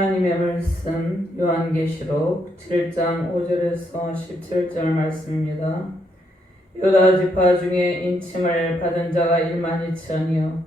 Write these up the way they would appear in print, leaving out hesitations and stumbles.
하나님의 말씀 요한계시록 7장 5절에서 17절 말씀입니다. 유다 지파 중에 인침을 받은 자가 12,000이요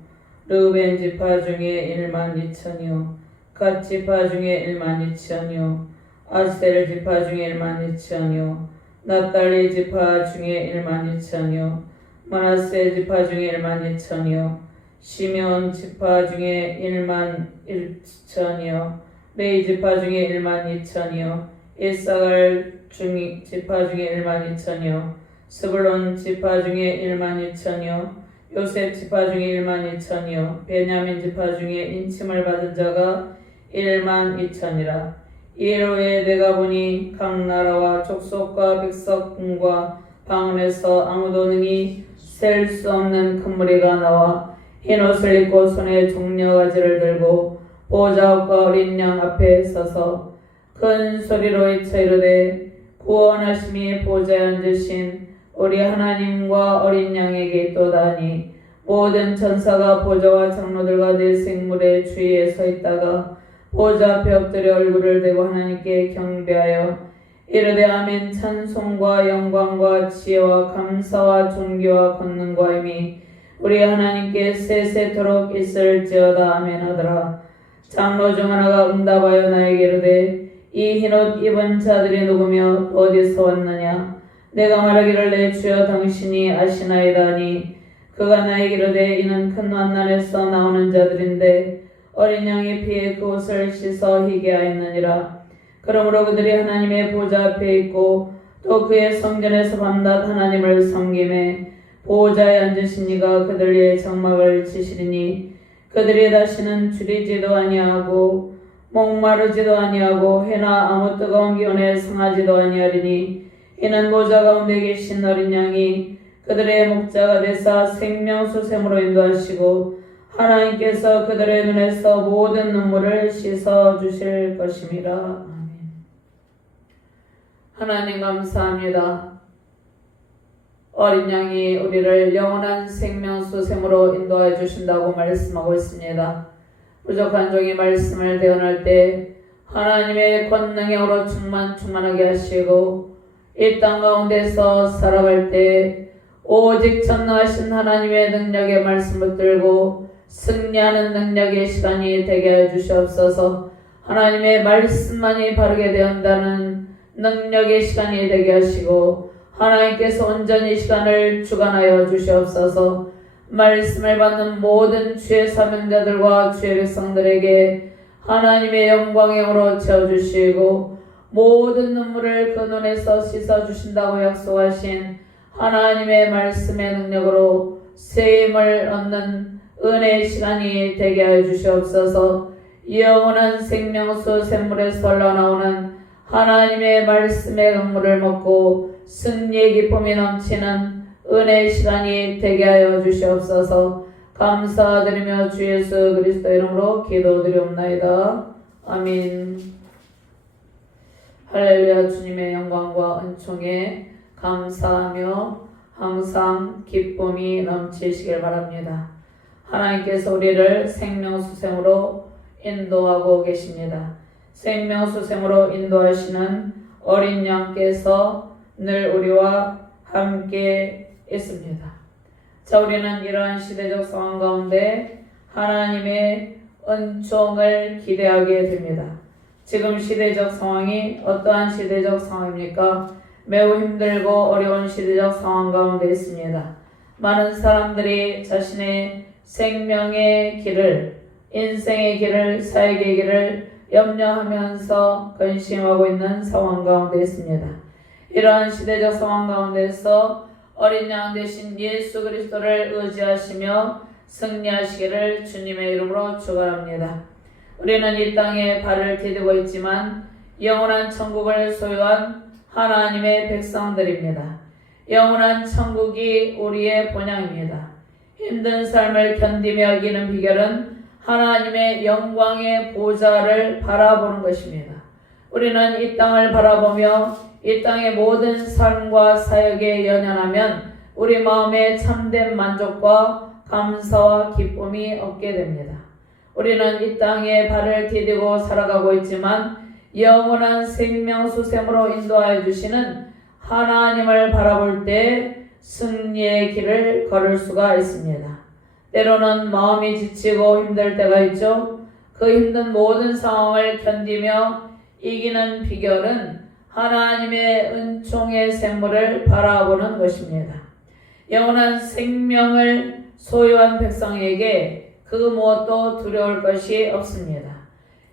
르우벤 지파 중에 12,000이요 갓 지파 중에 12,000이요 아셀 지파 중에 12,000이요 납달리 지파 중에 12,000이요 마나세 지파 중에 12,000이요 시므온 지파 중에 11,000이요 레위 지파 중에 12,000이요 이사갈 지파 중에 12,000이요 스불론 지파 중에 12,000이요 요셉 지파 중에 12,000이요 베냐민 지파 중에 인침을 받은 자가 12,000이라. 이후에 내가 보니 각 나라와 족속과 백성과 방언에서 아무도 능히 셀 수 없는 큰 무리가 나와 흰 옷을 입고 손에 종려가지를 들고 보좌 앞과 어린 양 앞에 서서 큰 소리로 외쳐 이르되 구원하심이 보좌에 앉으신 우리 하나님과 어린 양에게 있도다니 모든 천사가 보좌와 장로들과 내 생물의 주위에 서 있다가 보좌 앞에 엎드려 얼굴을 대고 하나님께 경배하여 이르되 아멘. 찬송과 영광과 지혜와 감사와 존귀와 권능과 힘이 우리 하나님께 세세토록 있을지어다. 아멘 하더라. 장로 중 하나가 응답하여 나에게 이르되 이 흰옷 입은 자들이 누구며 어디서 왔느냐. 내가 말하기를 내 주여 당신이 아시나이다 하니 그가 나에게 이르되 이는 큰 환난에서 나오는 자들인데 어린 양의 피에 그 옷을 씻어 희게 하였느니라. 그러므로 그들이 하나님의 보좌 앞에 있고 또 그의 성전에서 밤낮 하나님을 섬기매 보좌에 앉으신 이가 그들 위에 장막을 치시리니 그들이 다시는 줄이지도 아니하고 목마르지도 아니하고 해나 아무 뜨거운 기운에 상하지도 아니하리니 이는 보좌 가운데 계신 어린 양이 그들의 목자가 되사 생명수샘으로 인도하시고 하나님께서 그들의 눈에서 모든 눈물을 씻어 주실 것임이라. 아멘. 하나님 감사합니다. 어린 양이 우리를 영원한 생명수샘으로 인도해 주신다고 말씀하고 있습니다. 부족한 종이 말씀을 대언할 때 하나님의 권능의 힘으로 충만하게 하시고 이 땅 가운데서 살아갈 때 오직 전능하신 하나님의 능력의 말씀 붙들고 승리하는 능력의 시간이 되게 해 주시옵소서. 하나님의 말씀만이 바르게 되었다는 능력의 시간이 되게 하시고 하나님께서 온전히 시간을 주관하여 주시옵소서. 말씀을 받는 모든 주의 사명자들과 주의 백성들에게 하나님의 영광의 힘으로 채워주시고 모든 눈물을 그 눈에서 씻어주신다고 약속하신 하나님의 말씀의 능력으로 새 힘을 얻는 은혜의 시간이 되게 하여 주시옵소서. 영원한 생명수 샘물에서 흘러나오는 하나님의 말씀의 강물을 먹고 승리의 기쁨이 넘치는 은혜의 시간이 되게 하여 주시옵소서. 감사드리며 주 예수 그리스도 이름으로 기도드리옵나이다. 아멘. 할렐루야. 주님의 영광과 은총에 감사하며 항상 기쁨이 넘치시길 바랍니다. 하나님께서 우리를 생명수샘으로 인도하고 계십니다. 생명수샘으로 인도하시는 어린 양께서 늘 우리와 함께 있습니다. 자, 우리는 이러한 시대적 상황 가운데 하나님의 은총을 기대하게 됩니다. 지금 시대적 상황이 어떠한 시대적 상황입니까? 매우 힘들고 어려운 시대적 상황 가운데 있습니다. 많은 사람들이 자신의 생명의 길을, 인생의 길을, 사역의 길을 염려하면서 근심하고 있는 상황 가운데 있습니다. 이러한 시대적 상황 가운데서 어린 양 되신 예수 그리스도를 의지하시며 승리하시기를 주님의 이름으로 축원합니다. 우리는 이 땅에 발을 디디고 있지만 영원한 천국을 소유한 하나님의 백성들입니다. 영원한 천국이 우리의 본향입니다. 힘든 삶을 견디며 이기는 비결은 하나님의 영광의 보좌를 바라보는 것입니다. 우리는 이 땅을 바라보며 이 땅의 모든 삶과 사역에 연연하면 우리 마음에 참된 만족과 감사와 기쁨이 얻게 됩니다. 우리는 이 땅에 발을 디디고 살아가고 있지만 영원한 생명 수샘으로 인도하여 주시는 하나님을 바라볼 때 승리의 길을 걸을 수가 있습니다. 때로는 마음이 지치고 힘들 때가 있죠. 그 힘든 모든 상황을 견디며 이기는 비결은 하나님의 은총의 샘물을 바라보는 것입니다. 영원한 생명을 소유한 백성에게 그 무엇도 두려울 것이 없습니다.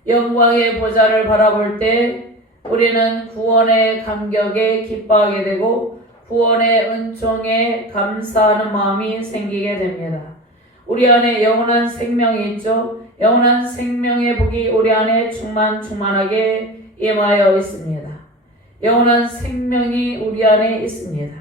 영광의 보좌를 바라볼 때 우리는 구원의 감격에 기뻐하게 되고 구원의 은총에 감사하는 마음이 생기게 됩니다. 우리 안에 영원한 생명이 있죠. 영원한 생명의 복이 우리 안에 충만하게 임하여 있습니다. 영원한 생명이 우리 안에 있습니다.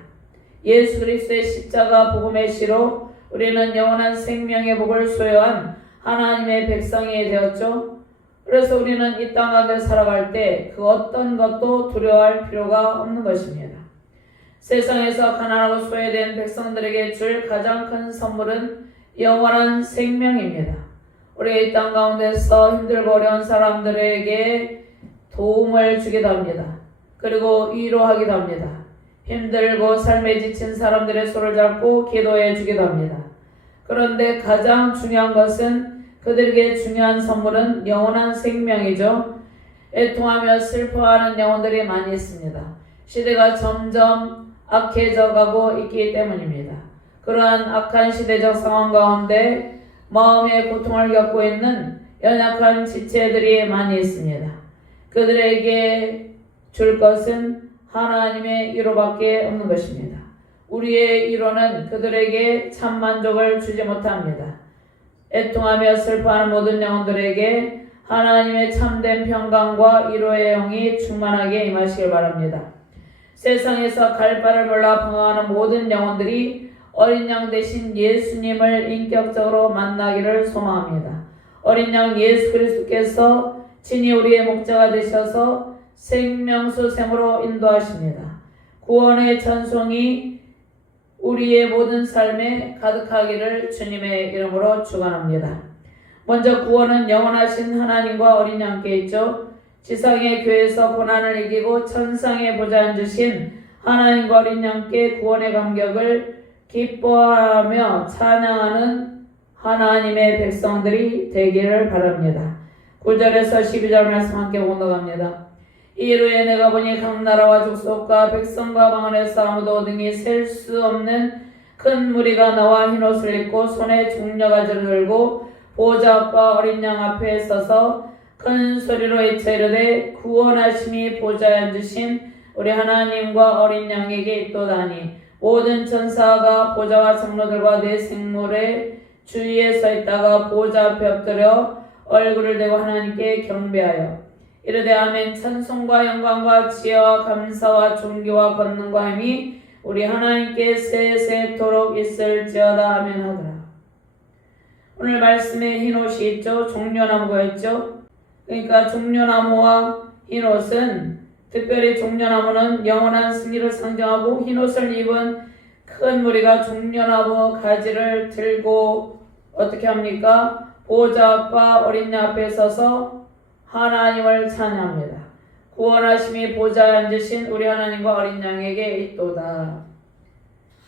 예수 그리스도의 십자가 복음의 시로 우리는 영원한 생명의 복을 소유한 하나님의 백성이 되었죠. 그래서 우리는 이 땅 가운데 살아갈 때 그 어떤 것도 두려워할 필요가 없는 것입니다. 세상에서 가난하고 소외된 백성들에게 줄 가장 큰 선물은 영원한 생명입니다. 우리 이 땅 가운데서 힘들고 어려운 사람들에게 도움을 주기도 합니다. 그리고 위로하기도 합니다. 힘들고 삶에 지친 사람들의 손을 잡고 기도해 주기도 합니다. 그런데 가장 중요한 것은 그들에게 중요한 선물은 영원한 생명이죠. 애통하며 슬퍼하는 영혼들이 많이 있습니다. 시대가 점점 악해져 가고 있기 때문입니다. 그러한 악한 시대적 상황 가운데 마음의 고통을 겪고 있는 연약한 지체들이 많이 있습니다. 그들에게 줄 것은 하나님의 위로밖에 없는 것입니다. 우리의 위로는 그들에게 참 만족을 주지 못합니다. 애통하며 슬퍼하는 모든 영혼들에게 하나님의 참된 평강과 위로의 영이 충만하게 임하시길 바랍니다. 세상에서 갈 바를 몰라 방황하는 모든 영혼들이 어린 양 대신 예수님을 인격적으로 만나기를 소망합니다. 어린 양 예수 그리스도께서 친히 우리의 목자가 되셔서 생명수 샘으로 인도하십니다. 구원의 찬송이 우리의 모든 삶에 가득하기를 주님의 이름으로 축원합니다. 먼저 구원은 영원하신 하나님과 어린 양께 있죠. 지상의 교회에서 고난을 이기고 천상에 보좌 앉으신 하나님과 어린 양께 구원의 감격을 기뻐하며 찬양하는 하나님의 백성들이 되기를 바랍니다. 9절에서 12절 말씀 함께 공독합니다. 이후에 내가 보니 각 나라와 족속과 백성과 방언에서 아무도 등이 셀 수 없는 큰 무리가 나와 흰옷을 입고 손에 종려가지를 들고 보좌 앞과 어린 양 앞에 서서 큰 소리로 외쳐 이르되 구원하심이 보좌에 앉으신 우리 하나님과 어린 양에게 있도다니 모든 천사가 보좌와 장로들과 네 생물의 주위에 서 있다가 보좌 앞에 엎드려 얼굴을 대고 하나님께 경배하여 이르되 아멘. 찬송과 영광과 지혜와 감사와 존귀와 권능과 힘이 우리 하나님께 세세토록 있을지어다. 아멘 하더라. 오늘 말씀에 흰옷이 있죠. 종려나무가 있죠. 그러니까 종려나무와 흰옷은 특별히 종려나무는 영원한 승리를 상징하고 흰옷을 입은 큰 무리가 종려나무 가지를 들고 어떻게 합니까? 보좌 앞과 어린 양 앞에 서서 하나님을 찬양합니다. 구원하심이 보좌에 앉으신 우리 하나님과 어린 양에게 있도다.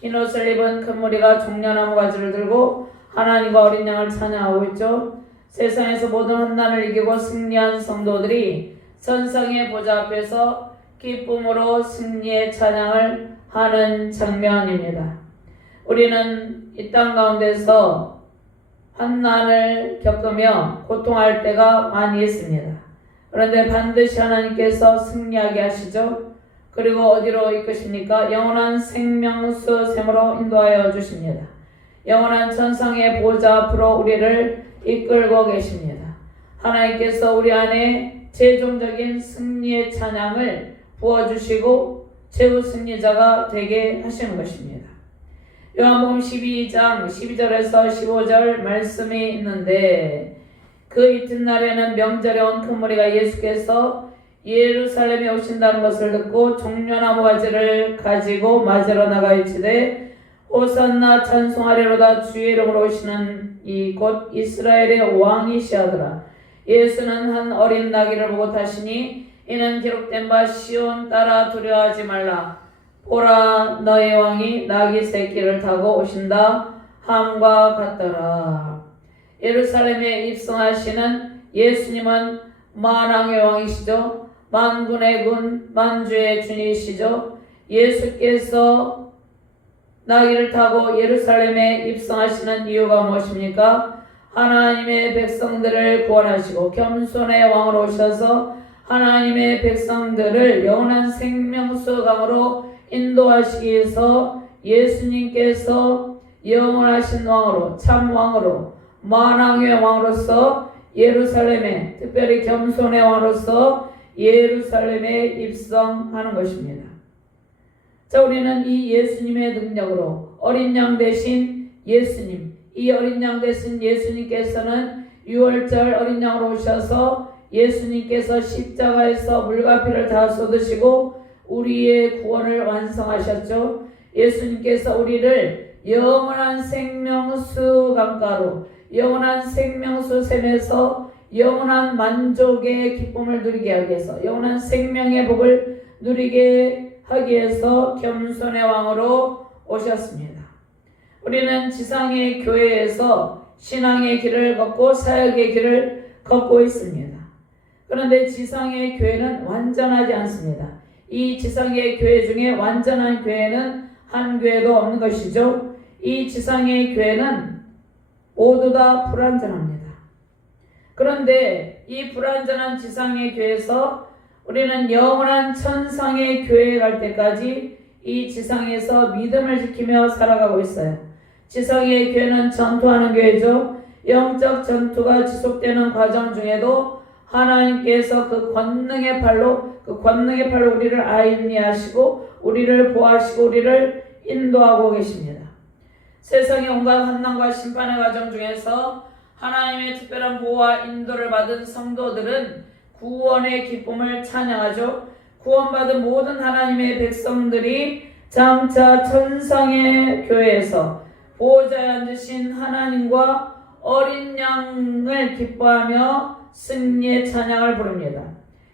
흰옷을 입은 큰 무리가 종려나무 가지를 들고 하나님과 어린 양을 찬양하고 있죠. 세상에서 모든 환난을 이기고 승리한 성도들이 천상의 보좌 앞에서 기쁨으로 승리의 찬양을 하는 장면입니다. 우리는 이 땅 가운데서 환난을 겪으며 고통할 때가 많이 있습니다. 그런데 반드시 하나님께서 승리하게 하시죠. 그리고 어디로 이끄십니까? 영원한 생명수 샘으로 인도하여 주십니다. 영원한 천상의 보좌 앞으로 우리를 이끌고 계십니다. 하나님께서 우리 안에 최종적인 승리의 찬양을 부어주시고 최후 승리자가 되게 하시는 것입니다. 요한복음 12장 12절에서 15절 말씀이 있는데 그 이튿날에는 명절에 온 큰 무리가 예수께서 예루살렘에 오신다는 것을 듣고 종려나무 가지를 가지고 맞으러 나가 있으되 호산나 찬송하리로다. 주의 이름으로 오시는 이 곧 이스라엘의 왕이시하더라. 예수는 한 어린 나귀를 보고 타시니 이는 기록된 바 시온 따라 두려워하지 말라. 보라 너의 왕이 나귀 새끼를 타고 오신다 함과 같더라. 예루살렘에 입성하시는 예수님은 만왕의 왕이시죠. 만군의 군 만주의 주이시죠. 예수께서 나귀를 타고 예루살렘에 입성하시는 이유가 무엇입니까? 하나님의 백성들을 구원하시고 겸손의 왕으로 오셔서 하나님의 백성들을 영원한 생명수 강으로 인도하시기 위해서 예수님께서 영원하신 왕으로 참 왕으로 만왕의 왕으로서 예루살렘에 특별히 겸손의 왕으로서 예루살렘에 입성하는 것입니다. 자, 우리는 이 예수님의 능력으로 어린 양 대신 예수님, 이 어린 양 대신 예수님께서는 6월절 어린 양으로 오셔서 예수님께서 십자가에서 물과 피를 다 쏟으시고 우리의 구원을 완성하셨죠. 예수님께서 우리를 영원한 생명수 강가로 영원한 생명수 샘에서 영원한 만족의 기쁨을 누리게 하기 위해서 영원한 생명의 복을 누리게 하기 위해서 겸손의 왕으로 오셨습니다. 우리는 지상의 교회에서 신앙의 길을 걷고 사역의 길을 걷고 있습니다. 그런데 지상의 교회는 완전하지 않습니다. 이 지상의 교회 중에 완전한 교회는 한 교회도 없는 것이죠. 이 지상의 교회는 모두 다 불완전합니다. 그런데 이 불완전한 지상의 교회에서 우리는 영원한 천상의 교회에 갈 때까지 이 지상에서 믿음을 지키며 살아가고 있어요. 지상의 교회는 전투하는 교회죠. 영적 전투가 지속되는 과정 중에도 하나님께서 그 권능의 팔로 우리를 아인리하시고 우리를 보호하시고 우리를 인도하고 계십니다. 세상의 온갖 환난과 심판의 과정 중에서 하나님의 특별한 보호와 인도를 받은 성도들은 구원의 기쁨을 찬양하죠. 구원받은 모든 하나님의 백성들이 장차 천상의 교회에서 보호자에 앉으신 하나님과 어린 양을 기뻐하며 승리의 찬양을 부릅니다.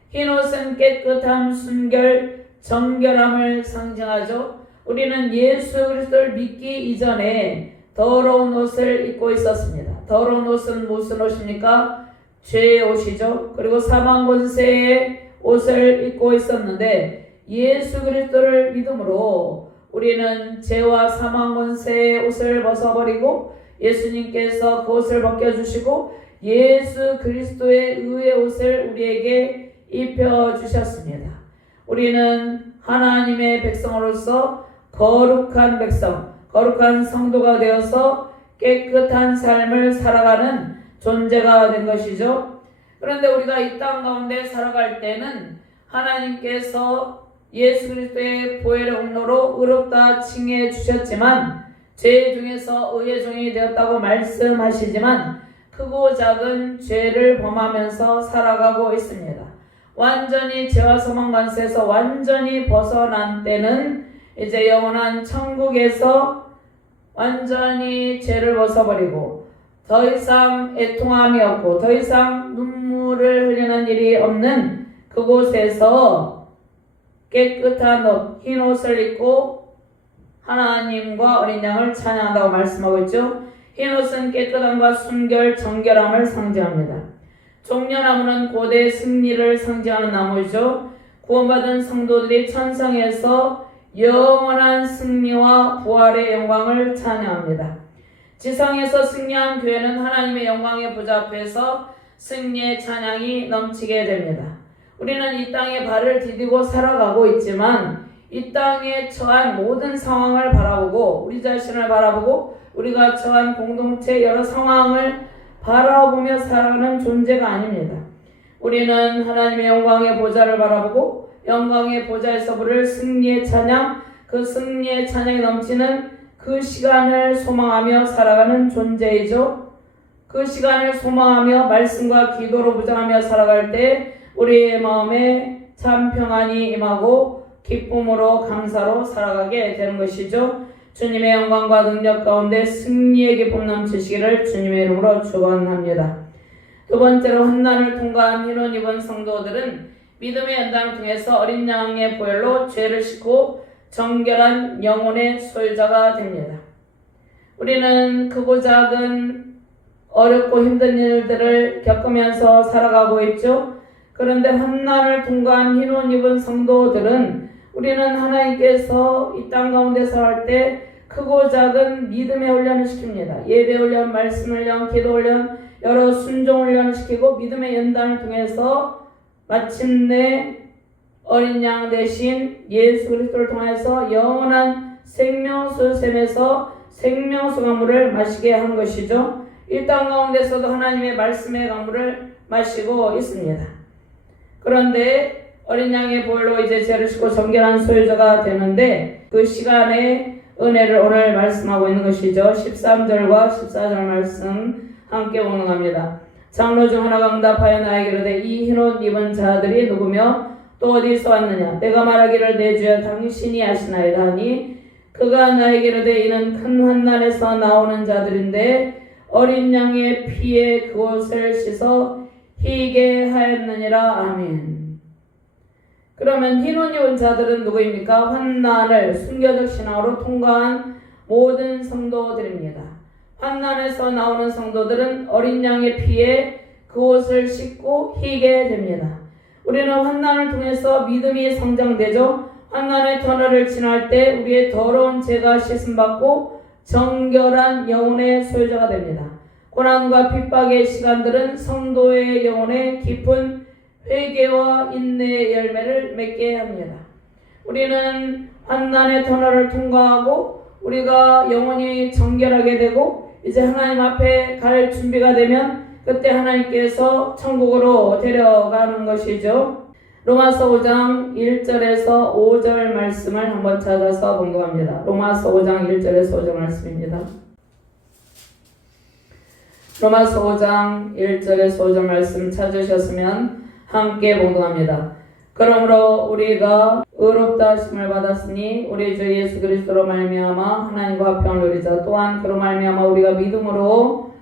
흰옷은 깨끗함, 순결, 정결함을 상징하죠. 우리는 예수 그리스도를 믿기 이전에 더러운 옷을 입고 있었습니다. 더러운 옷은 무슨 옷입니까? 죄의 옷이죠. 그리고 사망 권세의 옷을 입고 있었는데 예수 그리스도를 믿음으로 우리는 죄와 사망 권세의 옷을 벗어버리고 예수님께서 그 옷을 벗겨주시고 예수 그리스도의 의의 옷을 우리에게 입혀주셨습니다. 우리는 하나님의 백성으로서 거룩한 백성, 거룩한 성도가 되어서 깨끗한 삶을 살아가는 존재가 된 것이죠. 그런데 우리가 이 땅 가운데 살아갈 때는 하나님께서 예수 그리스도의 보혈의 옥로로 의롭다 칭해 주셨지만 죄 중에서 의의 종이 되었다고 말씀하시지만 크고 작은 죄를 범하면서 살아가고 있습니다. 완전히 죄와 사망 관세에서 완전히 벗어난 때는 이제 영원한 천국에서 완전히 죄를 벗어버리고 더 이상 애통함이 없고 더 이상 눈물을 흘리는 일이 없는 그곳에서 깨끗한 옷, 흰 옷을 입고 하나님과 어린 양을 찬양한다고 말씀하고 있죠. 흰 옷은 깨끗함과 순결, 정결함을 상징합니다. 종려나무는 고대 승리를 상징하는 나무이죠. 구원받은 성도들이 천상에서 영원한 승리와 부활의 영광을 찬양합니다. 지상에서 승리한 교회는 하나님의 영광의 보좌 앞에서 승리의 찬양이 넘치게 됩니다. 우리는 이 땅에 발을 디디고 살아가고 있지만 이 땅에 처한 모든 상황을 바라보고 우리 자신을 바라보고 우리가 처한 공동체 여러 상황을 바라보며 살아가는 존재가 아닙니다. 우리는 하나님의 영광의 보좌를 바라보고 영광의 보좌에서 부를 승리의 찬양, 그 승리의 찬양이 넘치는 그 시간을 소망하며 살아가는 존재이죠. 그 시간을 소망하며 말씀과 기도로 무장하며 살아갈 때 우리의 마음에 참 평안이 임하고 기쁨으로 감사로 살아가게 되는 것이죠. 주님의 영광과 능력 가운데 승리의 기쁨 넘치시기를 주님의 이름으로 축원합니다. 두 번째로 환난을 통과한 흰옷 입은 성도들은 믿음의 연단을 통해서 어린 양의 보혈로 죄를 씻고 정결한 영혼의 소유자가 됩니다. 우리는 크고 작은 어렵고 힘든 일들을 겪으면서 살아가고 있죠. 그런데 환난을 통과한 흰옷 입은 성도들은 우리는 하나님께서 이 땅 가운데서 할 때 크고 작은 믿음의 훈련을 시킵니다. 예배 훈련, 말씀 훈련, 기도 훈련, 여러 순종 훈련을 시키고 믿음의 연단을 통해서 마침내 어린 양 대신 예수 그리스도를 통해서 영원한 생명수 샘에서 생명수 강물을 마시게 한 것이죠. 이 땅 가운데서도 하나님의 말씀의 강물을 마시고 있습니다. 그런데 어린 양의 보혈로 이제 죄를 씻고 정결한 소유자가 되는데 그 시간에 은혜를 오늘 말씀하고 있는 것이죠. 13절과 14절 말씀 함께 봉독합니다. 장로 중 하나가 응답하여 나에게 이르되 이 흰옷 입은 자들이 누구며 또 어디서 왔느냐? 내가 말하기를 내 주여 당신이 아시나이다 하니 그가 나에게 이르되 이는 큰 환난에서 나오는 자들인데 어린 양의 피에 그곳을 씻어 희게 하였느니라. 아멘. 그러면 흰옷 입은 자들은 누구입니까? 환난을 순교적 신앙으로 통과한 모든 성도들입니다. 환난에서 나오는 성도들은 어린 양의 피에 그옷을 씻고 희게 됩니다. 우리는 환난을 통해서 믿음이 성장되죠. 환난의 터널을 지날 때 우리의 더러운 죄가 씻음받고 정결한 영혼의 소유자가 됩니다. 고난과 핍박의 시간들은 성도의 영혼에 깊은 회개와 인내의 열매를 맺게 합니다. 우리는 환난의 터널을 통과하고 우리가 영혼이 정결하게 되고 이제 하나님 앞에 갈 준비가 되면 그때 하나님께서 천국으로 데려가는 것이죠. 로마서 5장 1절에서 5절 말씀을 한번 찾아서 봉독합니다. 로마서 5장 1절에서 5절 말씀입니다. 로마서 5장 1절에서 5절 말씀 찾으셨으면 함께 봉독합니다. 그러므로 우리가 의롭다 하심을 받았으니 우리 주 예수 그리스도로 말미암아 하나님과 화평을 누리자. 또한 그로 말미암아 우리가 믿음으로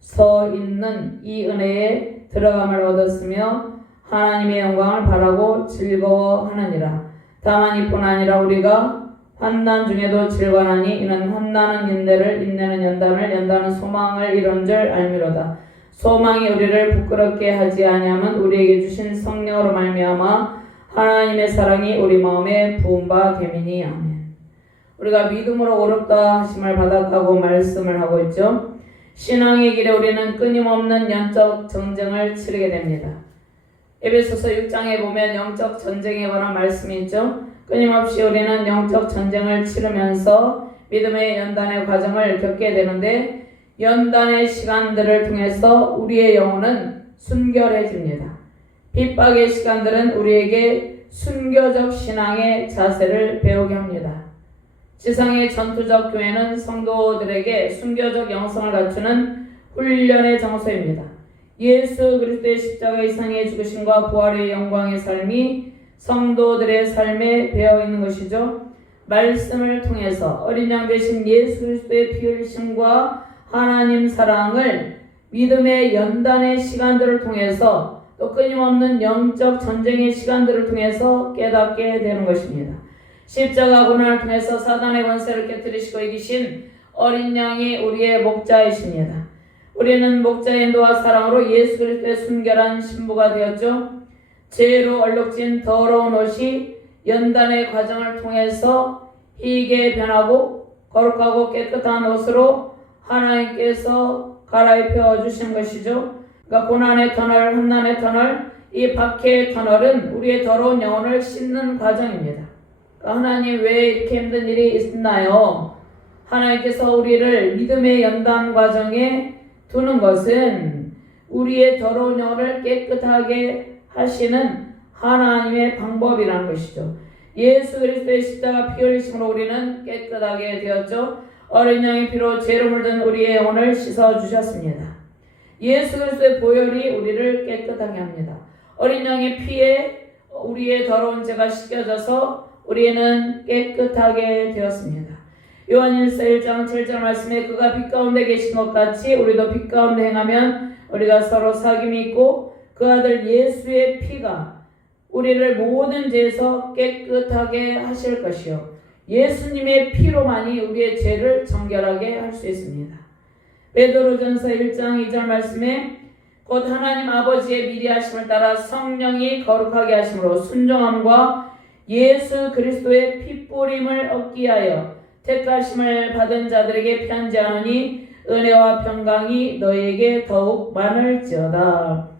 서 있는 이 은혜에 들어감을 얻었으며 하나님의 영광을 바라고 즐거워하느니라. 다만 이뿐 아니라 우리가 환난 중에도 즐거워하니 이는 환난은 인내를, 인내는 연단을, 연단은 소망을 이룬 줄 알미로다. 소망이 우리를 부끄럽게 하지 아니하면 우리에게 주신 성령으로 말미암아 하나님의 사랑이 우리 마음에 부은 바 됨이니. 아멘. 우리가 믿음으로 어렵다 하심을 받았다고 말씀을 하고 있죠. 신앙의 길에 우리는 끊임없는 영적 전쟁을 치르게 됩니다. 에베소서 6장에 보면 영적 전쟁에 관한 말씀이 있죠. 끊임없이 우리는 영적 전쟁을 치르면서 믿음의 연단의 과정을 겪게 되는데 연단의 시간들을 통해서 우리의 영혼은 순결해집니다. 핍박의 시간들은 우리에게 순교적 신앙의 자세를 배우게 합니다. 지상의 전투적 교회는 성도들에게 순교적 영성을 갖추는 훈련의 장소입니다. 예수 그리스도의 십자가의 상의 죽으심과 부활의 영광의 삶이 성도들의 삶에 배어있는 것이죠. 말씀을 통해서 어린 양 대신 예수 그리스도의 피 흘리심과 하나님 사랑을 믿음의 연단의 시간들을 통해서 또 끊임없는 영적 전쟁의 시간들을 통해서 깨닫게 되는 것입니다. 십자가 고난을 통해서 사단의 권세를 깨뜨리시고 이기신 어린 양이 우리의 목자이십니다. 우리는 목자의 인도와 사랑으로 예수 그리스도의 순결한 신부가 되었죠. 죄로 얼룩진 더러운 옷이 연단의 과정을 통해서 희게 변하고 거룩하고 깨끗한 옷으로 하나님께서 갈아입혀 주신 것이죠. 그러니까 고난의 터널, 환난의 터널, 이 박해의 터널은 우리의 더러운 영혼을 씻는 과정입니다. 그러니까 하나님 왜 이렇게 힘든 일이 있나요? 하나님께서 우리를 믿음의 연단 과정에 두는 것은 우리의 더러운 영혼을 깨끗하게 하시는 하나님의 방법이라는 것이죠. 예수 그리스도의 십자가 피 흘리심으로 우리는 깨끗하게 되었죠. 어린 양의 피로 죄로 물든 우리의 영혼을 씻어 주셨습니다. 예수 그리스도의 보혈이 우리를 깨끗하게 합니다. 어린 양의 피에 우리의 더러운 죄가 씻겨져서 우리는 깨끗하게 되었습니다. 요한일서 1장 7절 말씀에 그가 빛 가운데 계신 것 같이 우리도 빛 가운데 행하면 우리가 서로 사귐이 있고 그 아들 예수의 피가 우리를 모든 죄에서 깨끗하게 하실 것이요 예수님의 피로만이 우리의 죄를 정결하게 할 수 있습니다. 베드로전서 1장 2절 말씀에 곧 하나님 아버지의 미리 하심을 따라 성령이 거룩하게 하심으로 순종함과 예수 그리스도의 핏뿌림을 얻기 위하여 택하심을 받은 자들에게 편지하노니 은혜와 평강이 너희에게 더욱 많을지어다.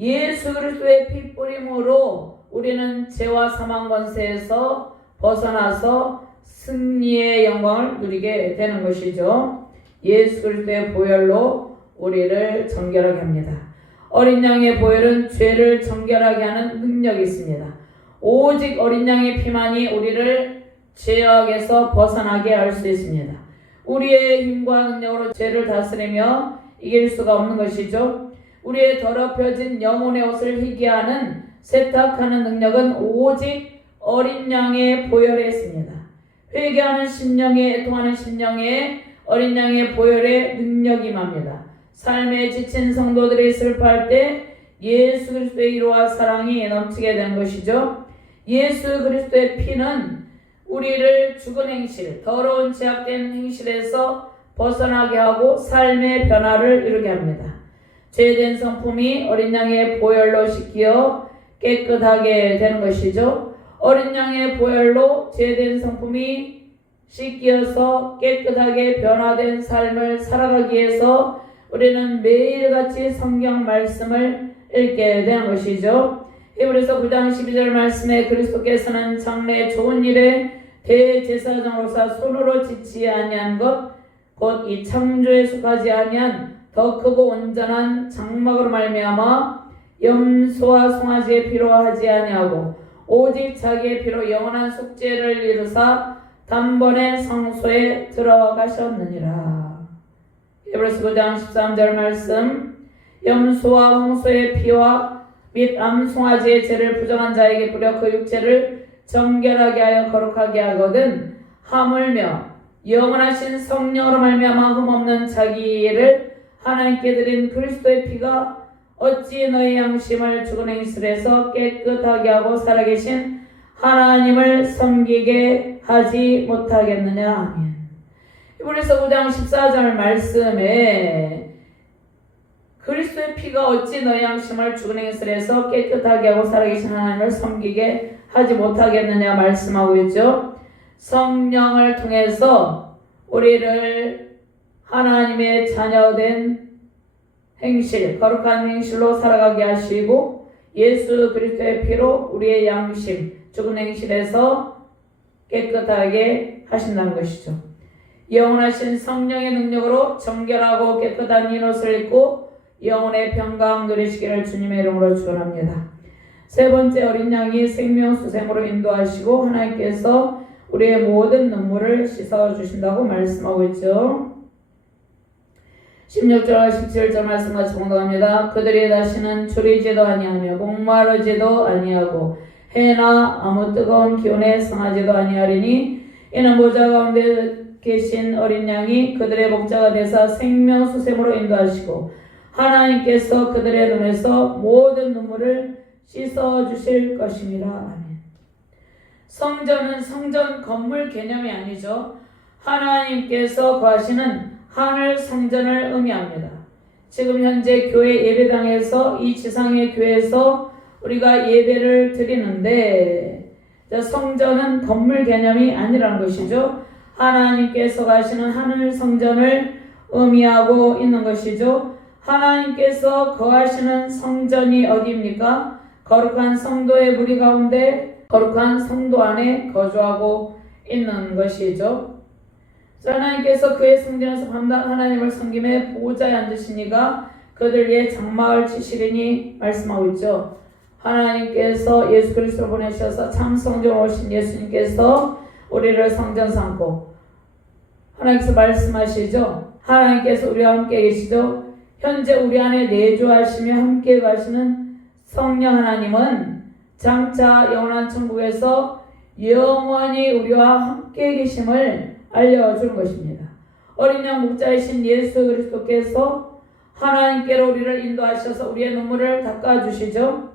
예수 그리스도의 핏뿌림으로 우리는 죄와 사망 권세에서 벗어나서 승리의 영광을 누리게 되는 것이죠. 예수 그리스도의 보혈로 우리를 정결하게 합니다. 어린 양의 보혈은 죄를 정결하게 하는 능력이 있습니다. 오직 어린 양의 피만이 우리를 죄악에서 벗어나게 할 수 있습니다. 우리의 힘과 능력으로 죄를 다스리며 이길 수가 없는 것이죠. 우리의 더럽혀진 영혼의 옷을 희게하는 세탁하는 능력은 오직 어린 양의 보혈에 있습니다. 회개하는 심령에 애통하는 심령에 어린 양의 보혈의 능력이 맙니다. 삶에 지친 성도들이 슬퍼할 때 예수 그리스도의 위로와 사랑이 넘치게 되는 것이죠. 예수 그리스도의 피는 우리를 죽은 행실, 더러운 죄악된 행실에서 벗어나게 하고 삶의 변화를 이루게 합니다. 죄된 성품이 어린 양의 보혈로 씻겨 깨끗하게 되는 것이죠. 어린 양의 보혈로 죄된 성품이 씻겨서 깨끗하게 변화된 삶을 살아가기 위해서 우리는 매일같이 성경 말씀을 읽게 되는 것이죠. 히브리서 9장 12절 말씀에 그리스도께서는 장래 좋은 일에 대제사장으로서 손으로 짓지 아니한 것 곧 이 창조에 속하지 아니한 더 크고 온전한 장막으로 말미암아 염소와 송아지의 피로 하지 아니하고 오직 자기의 피로 영원한 속죄를 이루사 단번에 성소에 들어가셨느니라. 히브리서 9장 13절 말씀 염소와 홍소의 피와 및 암송아지의 죄를 부정한 자에게 뿌려 그 육체를 정결하게 하여 거룩하게 하거든 하물며 영원하신 성령으로 말미암아 흠없는 자기를 하나님께 드린 그리스도의 피가 어찌 너희 양심을 죽은 행실에서 깨끗하게 하고 살아계신 하나님을 섬기게 하지 못하겠느냐. 아멘. 히브리서 9장 14절 말씀에 그리스도의 피가 어찌 너희 양심을 죽은 행실에서 깨끗하게 하고 살아계신 하나님을 섬기게 하지 못하겠느냐 말씀하고 있죠. 성령을 통해서 우리를 하나님의 자녀된 행실, 거룩한 행실로 살아가게 하시고 예수 그리스도의 피로 우리의 양심, 죽은 행실에서 깨끗하게 하신다는 것이죠. 영원하신 성령의 능력으로 정결하고 깨끗한 흰옷을 입고 영혼의 평강 누리시기를 주님의 이름으로 축원합니다. 세 번째, 어린 양이 생명수생으로 인도하시고 하나님께서 우리의 모든 눈물을 씻어주신다고 말씀하고 있죠. 16절과 17절 말씀과 정독합니다. 그들이 다시는 줄이지도 아니하며 목마르지도 아니하고 해나 아무 뜨거운 기온에 상하지도 아니하리니 이는 모자 가운데 계신 어린 양이 그들의 목자가 되사 생명수생으로 인도하시고 하나님께서 그들의 눈에서 모든 눈물을 씻어주실 것임이라. 아멘. 성전은 성전 건물 개념이 아니죠. 하나님께서 거하시는 하늘 성전을 의미합니다. 지금 현재 교회 예배당에서 이 지상의 교회에서 우리가 예배를 드리는데 성전은 건물 개념이 아니라는 것이죠. 하나님께서 가시는 하늘 성전을 의미하고 있는 것이죠. 하나님께서 거하시는 성전이 어디입니까? 거룩한 성도의 무리 가운데 거룩한 성도 안에 거주하고 있는 것이죠. 하나님께서 그의 성전에서 밤낮 하나님을 섬김에 보호자에 앉으시니가 그들 위해 장막을 치시리니 말씀하고 있죠. 하나님께서 예수 그리스도를 보내셔서 참 성전으로 오신 예수님께서 우리를 성전 삼고 하나님께서 말씀하시죠. 하나님께서 우리와 함께 계시죠. 현재 우리 안에 내주하시며 함께 가시는 성령 하나님은 장차 영원한 천국에서 영원히 우리와 함께 계심을 알려주는 것입니다. 어린 양 목자이신 예수 그리스도께서 하나님께로 우리를 인도하셔서 우리의 눈물을 닦아주시죠.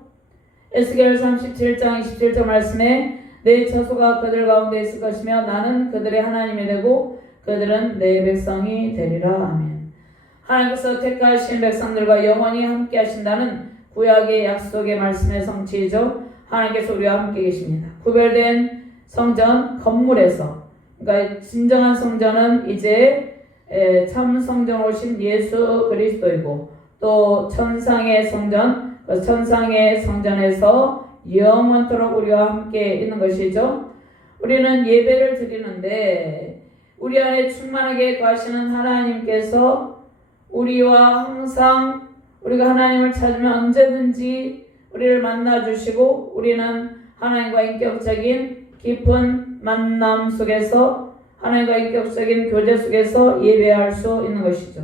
에스겔 37장 27절 말씀에 내 처소가 그들 가운데 있을 것이며 나는 그들의 하나님이 되고 그들은 내 백성이 되리라. 아멘. 하나님께서 택하신 백성들과 영원히 함께 하신다는 구약의 약속의 말씀의 성취이죠. 하나님께서 우리와 함께 계십니다. 구별된 성전 건물에서, 그러니까 진정한 성전은 이제 참 성전 오신 예수 그리스도이고, 또 천상의 성전, 천상의 성전에서 영원토록 우리와 함께 있는 것이죠. 우리는 예배를 드리는데 우리 안에 충만하게 거하시는 하나님께서 우리와 항상 우리가 하나님을 찾으면 언제든지 우리를 만나주시고 우리는 하나님과 인격적인 깊은 만남 속에서 하나님과 인격적인 교제 속에서 예배할 수 있는 것이죠.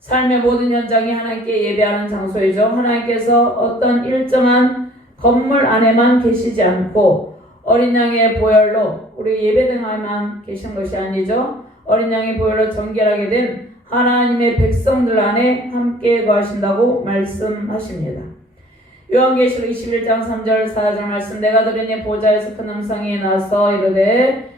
삶의 모든 현장이 하나님께 예배하는 장소이죠. 하나님께서 어떤 일정한 건물 안에만 계시지 않고 어린 양의 보혈로 우리 예배당에만 계신 것이 아니죠. 어린 양의 보혈로 정결하게 된 하나님의 백성들 안에 함께 거하신다고 말씀하십니다. 요한계시록 21장 3절 4절 말씀, 내가 들으니 보좌에서 큰 음성이 나서 이르되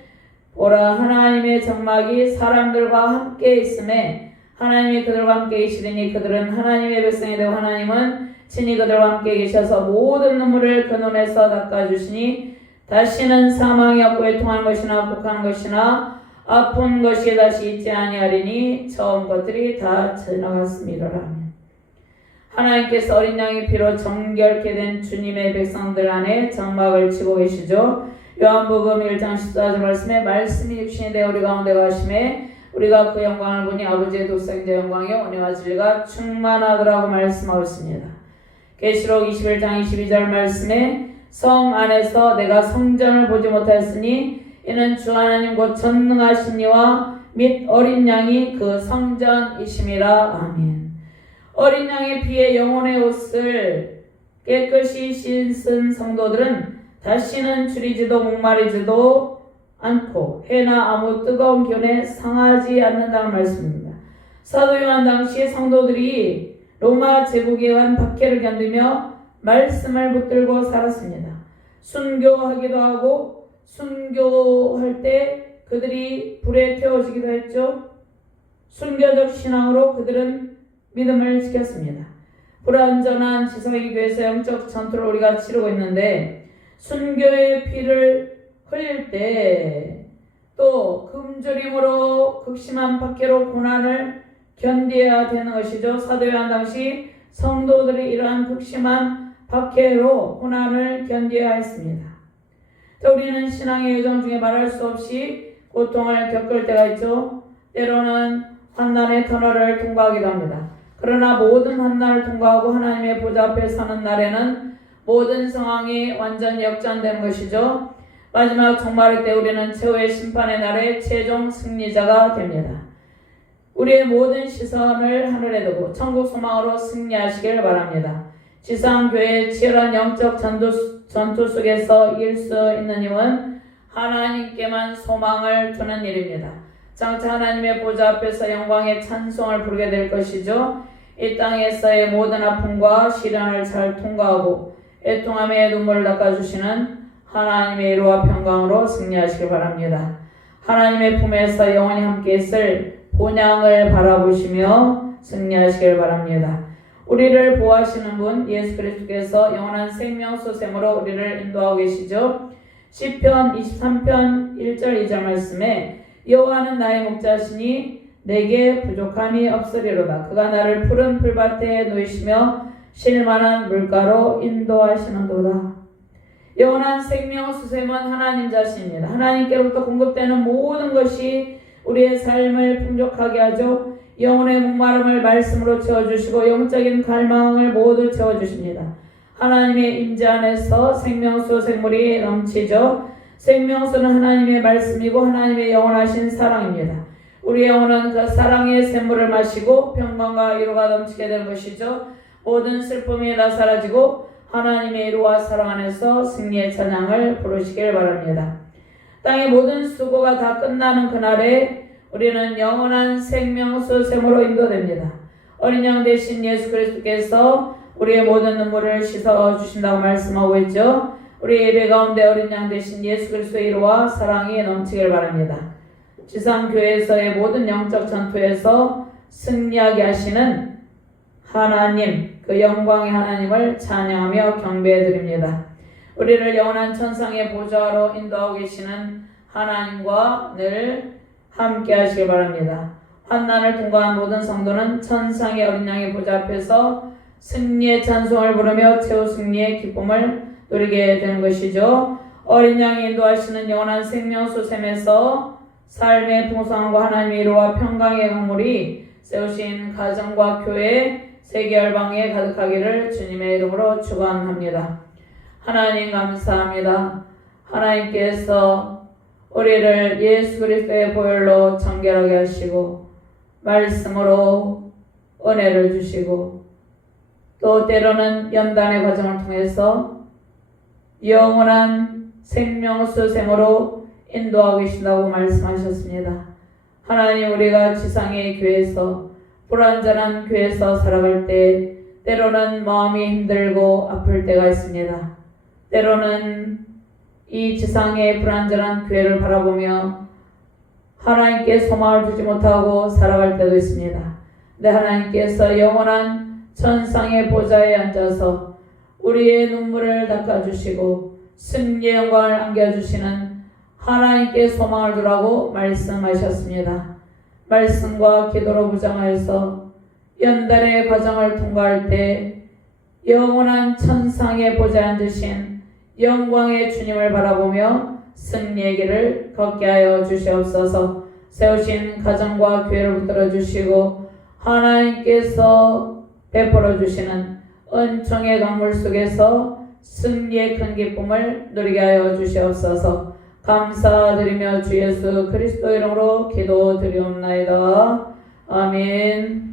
보라, 하나님의 장막이 사람들과 함께 있음에 하나님이 그들과 함께 계시리니 그들은 하나님의 백성이 되고 하나님은 친히 그들과 함께 계셔서 모든 눈물을 그 눈에서 닦아주시니 다시는 사망이 없고 애통하는 것이나 곡하는 것이나 아픈 것이 다시 있지 아니하리니 처음 것들이 다 지나갔음이라. 하나님께서 어린 양의 피로 정결케 된 주님의 백성들 안에 장막을 치고 계시죠. 요한복음 1장 14절 말씀에 말씀이 육신이 되어 우리 가운데 가심에 우리가 그 영광을 보니 아버지의 독생자 영광이요 은혜와 진리가 충만하더라고 말씀하고 있습니다. 계시록 21장 22절 말씀에 성 안에서 내가 성전을 보지 못하였으니 이는 주 하나님 곧 전능하신 이와 및 어린 양이 그 성전이심이라. 아멘. 어린 양의 피에 영혼의 옷을 깨끗이 씻은 성도들은 다시는 줄이지도 목마르지도 않고 해나 아무 뜨거운 기운에 상하지 않는다는 말씀입니다. 사도 요한 당시 성도들이 로마 제국에 의한 박해를 견디며 말씀을 붙들고 살았습니다. 순교하기도 하고 순교할 때 그들이 불에 태워지기도 했죠. 순교적 신앙으로 그들은 믿음을 지켰습니다. 불완전한 지성의 교회에서 영적 전투를 우리가 치르고 있는데 순교의 피를 흘릴 때 또 굶주림으로 극심한 박해로 고난을 견뎌야 되는 것이죠. 사도 요한 당시 성도들이 이러한 극심한 박해로 고난을 견뎌야 했습니다. 또 우리는 신앙의 여정 중에 말할 수 없이 고통을 겪을 때가 있죠. 때로는 환난의 터널을 통과하기도 합니다. 그러나 모든 환난을 통과하고 하나님의 보좌 앞에 서는 날에는 모든 상황이 완전히 역전되는 것이죠. 마지막 종말의 때 우리는 최후의 심판의 날에 최종 승리자가 됩니다. 우리의 모든 시선을 하늘에 두고 천국 소망으로 승리하시길 바랍니다. 지상교회의 치열한 영적 전투 속에서 이길 수 있는 힘은 하나님께만 소망을 두는 일입니다. 장차 하나님의 보좌 앞에서 영광의 찬송을 부르게 될 것이죠. 이 땅에서의 모든 아픔과 시련을 잘 통과하고 애통함의 눈물을 닦아주시는 하나님의 위로와 평강으로 승리하시길 바랍니다. 하나님의 품에서 영원히 함께 있을 본향을 바라보시며 승리하시길 바랍니다. 우리를 보호하시는 분 예수 그리스도께서 영원한 생명수샘으로 우리를 인도하고 계시죠. 시편 23편 1절 2절 말씀에 여호와는 나의 목자시니 내게 부족함이 없으리로다. 그가 나를 푸른 풀밭에 누이시며 쉴만한 물가로 인도하시는도다. 영원한 생명수샘은 하나님 자신입니다. 하나님께로부터 공급되는 모든 것이 우리의 삶을 풍족하게 하죠. 영혼의 목마름을 말씀으로 채워주시고 영적인 갈망을 모두 채워주십니다. 하나님의 임재 안에서 생명수 생물이 넘치죠. 생명수는 하나님의 말씀이고 하나님의 영원하신 사랑입니다. 우리 영혼은 그 사랑의 샘물을 마시고 평강과 위로가 넘치게 되는 것이죠. 모든 슬픔이 다 사라지고 하나님의 위로와 사랑 안에서 승리의 찬양을 부르시길 바랍니다. 땅의 모든 수고가 다 끝나는 그날에 우리는 영원한 생명수 샘으로 인도됩니다. 어린 양 대신 예수 그리스도께서 우리의 모든 눈물을 씻어 주신다고 말씀하고 있죠. 우리 예배 가운데 어린 양 대신 예수 그리스도의 이로와 사랑이 넘치길 바랍니다. 지상교회에서의 모든 영적 전투에서 승리하게 하시는 하나님, 그 영광의 하나님을 찬양하며 경배해 드립니다. 우리를 영원한 천상의 보좌로 인도하고 계시는 하나님과 늘 함께 하시길 바랍니다. 환난을 통과한 모든 성도는 천상의 어린 양의 보좌 앞에서 승리의 찬송을 부르며 최후 승리의 기쁨을 누리게 되는 것이죠. 어린 양이 인도하시는 영원한 생명수 샘에서 삶의 풍성함과 하나님의 이로와 평강의 강물이 세우신 가정과 교회 세계 열방에 가득하기를 주님의 이름으로 축원합니다. 하나님 감사합니다. 하나님께서 우리를 예수 그리스도의 보혈로 정결하게 하시고 말씀으로 은혜를 주시고 또 때로는 연단의 과정을 통해서 영원한 생명수 샘으로 인도하고 계신다고 말씀하셨습니다. 하나님, 우리가 지상의 교회에서 불완전한 교회에서 살아갈 때 때로는 마음이 힘들고 아플 때가 있습니다. 때로는 이 지상의 불완전한 교회를 바라보며 하나님께 소망을 두지 못하고 살아갈 때도 있습니다. 근데 하나님께서 영원한 천상의 보좌에 앉아서 우리의 눈물을 닦아주시고 승리의 영광을 안겨주시는 하나님께 소망을 두라고 말씀하셨습니다. 말씀과 기도로 무장하여서 연단의 과정을 통과할 때 영원한 천상의 보좌에 앉으신 영광의 주님을 바라보며 승리의 길을 걷게 하여 주시옵소서. 세우신 가정과 교회를 붙들어 주시고 하나님께서 베풀어 주시는 은총의 강물 속에서 승리의 큰 기쁨을 누리게 하여 주시옵소서. 감사드리며 주 예수 그리스도 이름으로 기도드리옵나이다. 아멘.